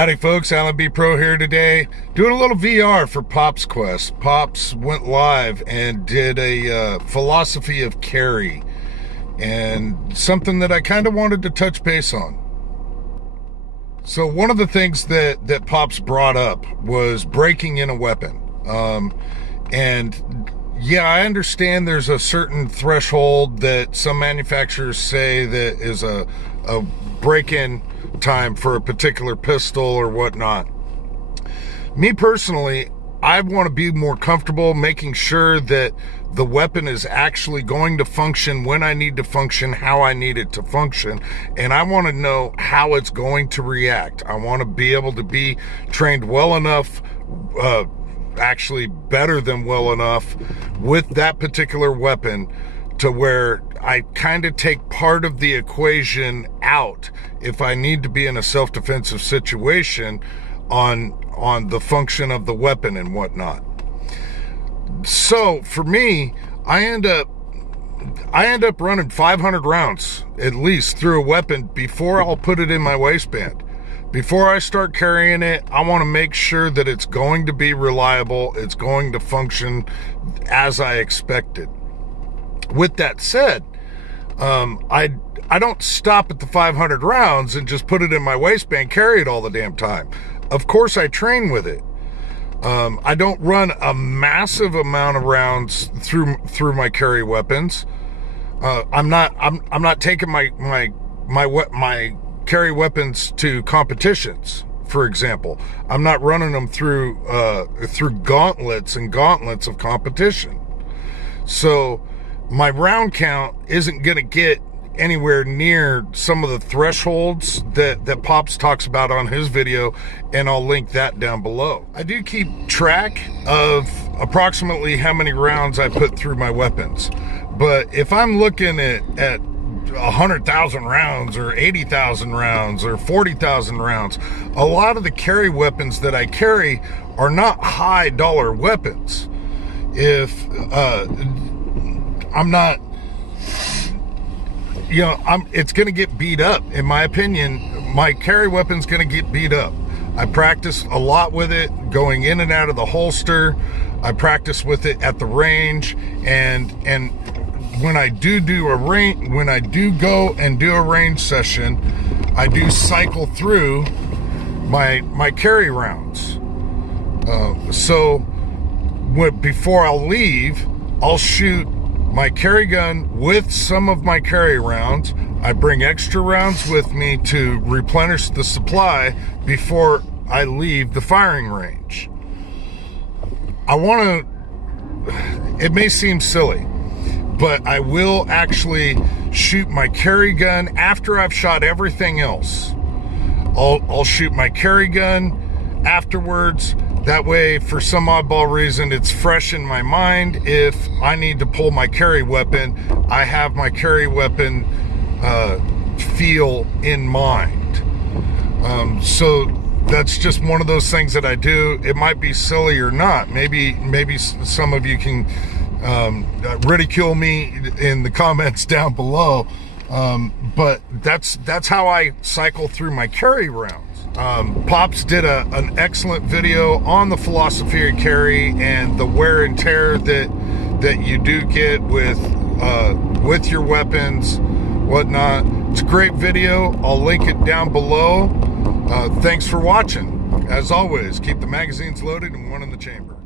Howdy folks, Alan BePro here today, doing a little VR for Pop's Quest. Pops went live and did a philosophy of carry, and something that I kind of wanted to touch base on. So one of the things that Pops brought up was breaking in a weapon. And yeah, I understand there's a certain threshold that some manufacturers say that is a break-in time for a particular pistol or whatnot. Me personally, I want to be more comfortable making sure that the weapon is actually going to function when I need to function, how I need it to function, and I want to know how it's going to react. I want to be able to be trained well enough, actually better than well enough with that particular weapon to where I kind of take part of the equation out if I need to be in a self-defensive situation on the function of the weapon and whatnot. So for me, I end up running 500 rounds at least through a weapon before I'll put it in my waistband. Before I start carrying it, I want to make sure that it's going to be reliable, it's going to function as I expected. With that said, I don't stop at the 500 rounds and just put it in my waistband, carry it all the damn time. Of course I train with it. I don't run a massive amount of rounds through my carry weapons. I'm not taking my carry weapons to competitions, for example. I'm not running them through gauntlets and gauntlets of competition. So my round count isn't going to get anywhere near some of the thresholds that Pops talks about on his video, and I'll link that down below. I do keep track of approximately how many rounds I put through my weapons, but if I'm looking at 100,000 rounds or 80,000 rounds or 40,000 rounds, a lot of the carry weapons that I carry are not high dollar weapons. If I'm not, it's going to get beat up. In my opinion, my carry weapon's going to get beat up. I practice a lot with it going in and out of the holster. I practice with it at the range, and when I do go and do a range session, I do cycle through my carry rounds. Before I'll leave, I'll shoot my carry gun with some of my carry rounds. I bring extra rounds with me to replenish the supply before I leave the firing range. It may seem silly, but I will actually shoot my carry gun after I've shot everything else. I'll shoot my carry gun afterwards. That way, for some oddball reason, it's fresh in my mind. If I need to pull my carry weapon, I have my carry weapon feel in mind. So that's just one of those things that I do. It might be silly or not. Maybe some of you can ridicule me in the comments down below, but that's how I cycle through my carry rounds. Pops did an excellent video on the philosophy of carry and the wear and tear that you do get with your weapons, whatnot. It's a great video. I'll link it down below. Thanks for watching. As always, keep the magazines loaded and one in the chamber.